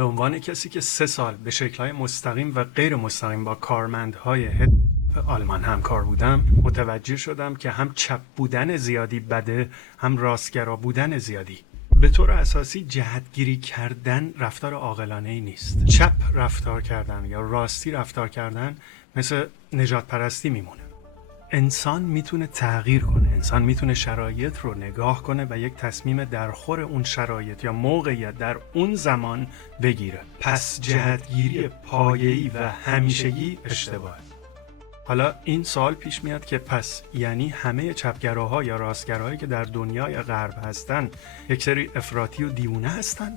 به عنوان کسی که 3 سال به شکل‌های مستقیم و غیر مستقیم با کارمندهای آلمان همکار بودم، متوجه شدم که هم چپ بودن زیادی بده، هم راستگرا بودن زیادی. به طور اساسی جهتگیری کردن رفتار عاقلانه‌ای نیست. چپ رفتار کردن یا راستی رفتار کردن مثل نجات پرستی میمونه. انسان میتونه تغییر کنه، انسان میتونه شرایط رو نگاه کنه و یک تصمیم در خور اون شرایط یا موقعیت در اون زمان بگیره. پس جهتگیری پایه‌ای و همیشگی اشتباهه. حالا این سوال پیش میاد که پس یعنی همه چپگراها یا راستگراهایی که در دنیای غرب هستن یک سری افراطی و دیوونه هستن؟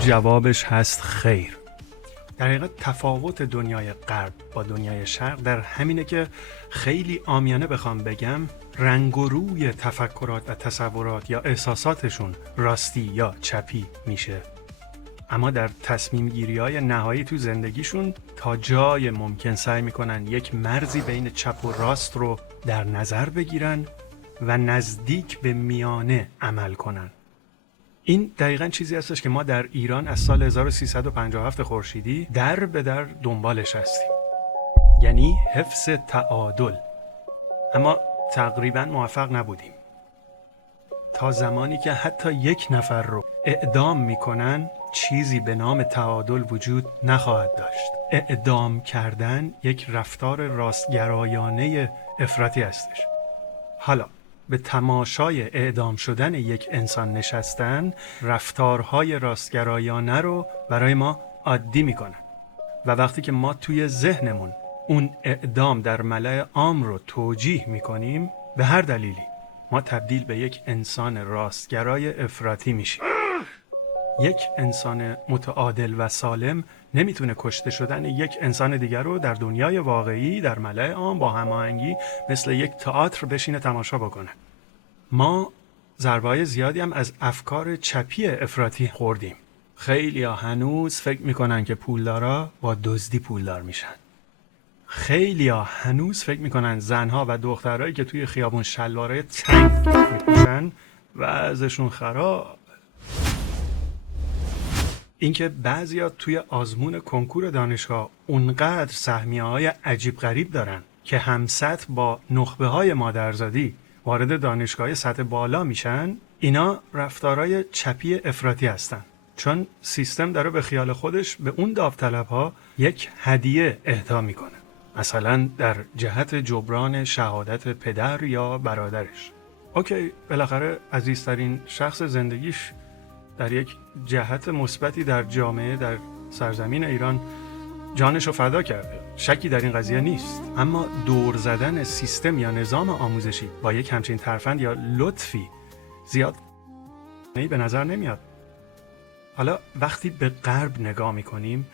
جوابش هست خیر. در حقیقت تفاوت دنیای غرب با دنیای شرق در همینه که خیلی عامیانه بخوام بگم رنگ و روی تفکرات و تصورات یا احساساتشون راستی یا چپی میشه، اما در تصمیم گیری های نهایی تو زندگیشون تا جای ممکن سعی میکنن یک مرزی بین چپ و راست رو در نظر بگیرن و نزدیک به میانه عمل کنن. این دقیقاً چیزی هستش که ما در ایران از سال 1357 خورشیدی در به در دنبالش هستیم، یعنی حفظ تعادل، اما تقریباً موفق نبودیم تا زمانی که حتی یک نفر رو اعدام میکنن چیزی به نام تعادل وجود نخواهد داشت. اعدام کردن یک رفتار راستگرایانه افراطی هستش. حالا به تماشای اعدام شدن یک انسان نشستن رفتارهای راستگرایانه رو برای ما عادی میکنن و وقتی که ما توی ذهنمون اون اعدام در ملأ عام رو توجیه میکنیم به هر دلیلی ما تبدیل به یک انسان راستگرای افراطی میشیم. یک انسان متعادل و سالم نمیتونه کشته شدن یک انسان دیگر رو در دنیای واقعی در ملأ عام با هماهنگی مثل یک تئاتر بشینه تماشا بکنه. ما ضربه‌های زیادی هم از افکار چپی افراطی خوردیم. خیلی‌ها هنوز فکر میکنن که پولدارا با دزدی پولدار میشن. خیلی‌ها هنوز فکر میکنن زنها و دخترایی که توی خیابون شلوارای تنگ میپوشن وضعشون خراب. اینکه بعضیا توی آزمون کنکور دانشگاه اونقدر سهمیه‌های عجیب غریب دارن که همسط با نخبه‌های مادرزادی وارد دانشگاه سطح بالا میشن، اینا رفتارهای چپی افراطی هستن، چون سیستم داره به خیال خودش به اون داوطلب‌ها یک هدیه اهدا میکنه، مثلا در جهت جبران شهادت پدر یا برادرش. اوکی، بالاخره عزیزترین شخص زندگیش در یک جهت مثبتی در جامعه در سرزمین ایران جانشو فدا کرده، شکی در این قضیه نیست، اما دور زدن سیستم یا نظام آموزشی با یک همچین ترفند یا لطفی زیاد به نظر نمیاد. حالا وقتی به غرب نگاه میکنیم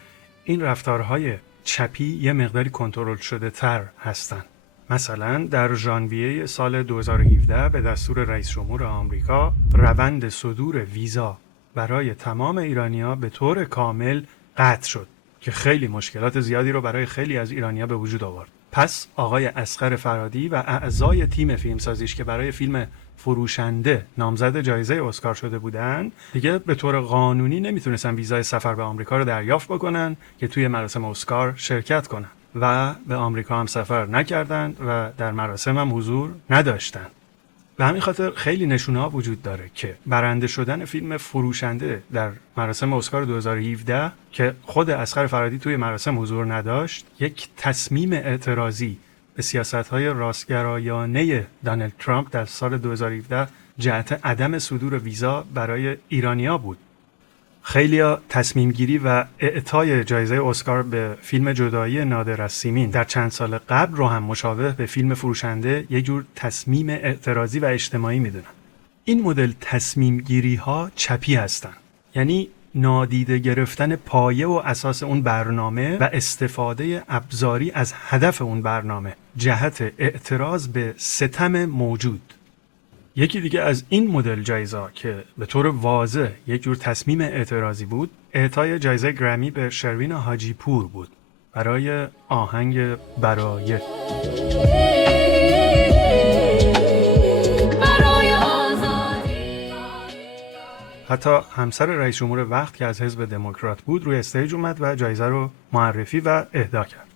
این رفتارهای چپی یه مقداری کنترل شده تر هستن. مثلا در ژانویه سال 2017 به دستور رئیس جمهور آمریکا روند صدور ویزا برای تمام ایرانی‌ها به طور کامل قطع شد که خیلی مشکلات زیادی رو برای خیلی از ایرانی‌ها به وجود آورد. پس آقای اصغر فرهادی و اعضای تیم فیلمسازیش که برای فیلم فروشنده نامزد جایزه اسکار شده بودن دیگه به طور قانونی نمیتونستن ویزای سفر به آمریکا رو دریافت بکنن که توی مراسم اسکار شرکت کنن و به آمریکا هم سفر نکردند و در مراسم هم حضور نداشتند. به همین خاطر خیلی نشونه‌ها وجود داره که برنده شدن فیلم فروشنده در مراسم اسکار 2017 که خود اصغر فرهادی توی مراسم حضور نداشت یک تصمیم اعتراضی به سیاست‌های راستگرایانه دونالد ترامپ در سال 2017 جهت عدم صدور ویزا برای ایرانی‌ها بود. خیلیا تصمیم گیری و اعطای جایزه اسکار به فیلم جدایی نادر از سیمین در چند سال قبل رو هم مشابه به فیلم فروشنده یک جور تصمیم اعتراضی و اجتماعی میدونن. این مدل تصمیم گیری ها چپی هستن، یعنی نادیده گرفتن پایه و اساس اون برنامه و استفاده ابزاری از هدف اون برنامه جهت اعتراض به ستم موجود. یکی دیگه از این مدل جایزه که به طور واضح یک جور تصمیم اعتراضی بود، اعطای جایزه گرمی به شروین حاجی پور بود برای آهنگ برایه. حتی همسر رئیس جمهور وقت که از حزب دموکرات بود روی استیج اومد و جایزه رو معرفی و اهدا کرد.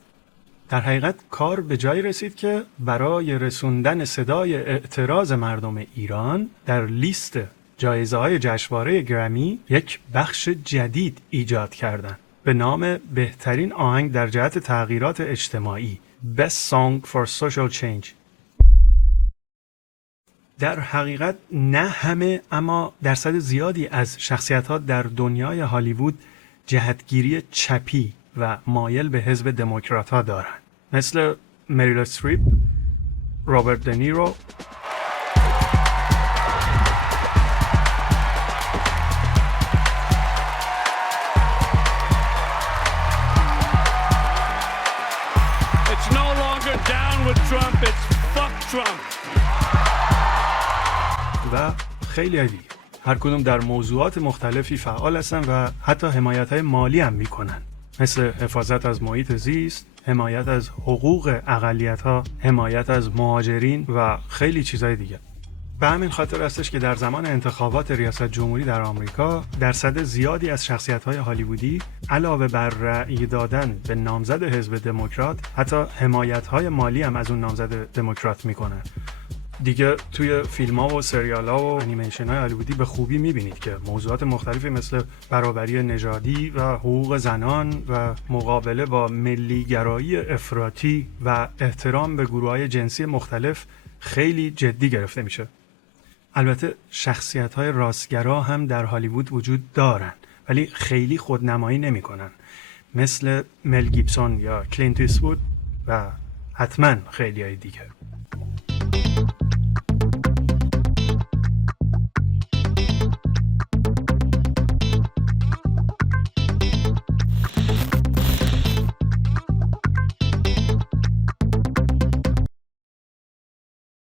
در حقیقت کار به جایی رسید که برای رسوندن صدای اعتراض مردم ایران در لیست جایزه‌های جشنواره گرمی یک بخش جدید ایجاد کردند به نام بهترین آهنگ در جهت تغییرات اجتماعی Best Song for Social Change. در حقیقت نه همه اما درصد زیادی از شخصیت‌ها در دنیای هالیوود جهتگیری چپی و مایل به حزب دموکرات‌ها دارند، مثل مریل استریپ، رابرت دنیرو، It's no longer down with Trump, it's fuck Trump. و خیلی دیگه. هر کدوم در موضوعات مختلفی فعال هستن و حتی حمایت‌های مالی هم میکنن، مثل حفاظت از محیط زیست، حمایت از حقوق اقلیت‌ها، حمایت از مهاجرین و خیلی چیزهای دیگه. به همین خاطر هستش که در زمان انتخابات ریاست جمهوری در آمریکا درصد زیادی از شخصیت‌های هالیوودی علاوه بر رأی دادن به نامزد حزب دموکرات حتی حمایت‌های مالی هم از اون نامزد دموکرات میکنن. دیگه توی فیلم‌ها و سریال‌ها و انیمیشن‌های هالیوودی به خوبی می‌بینید که موضوعات مختلفی مثل برابری نژادی و حقوق زنان و مقابله با ملی‌گرایی افراطی و احترام به گروه‌های جنسی مختلف خیلی جدی گرفته میشه. البته شخصیت‌های راستگرا هم در هالیوود وجود دارن، ولی خیلی خودنمایی نمی‌کنن، مثل مل گیبسون یا کلینت ایستوود و حتماً خیلی‌های دیگه.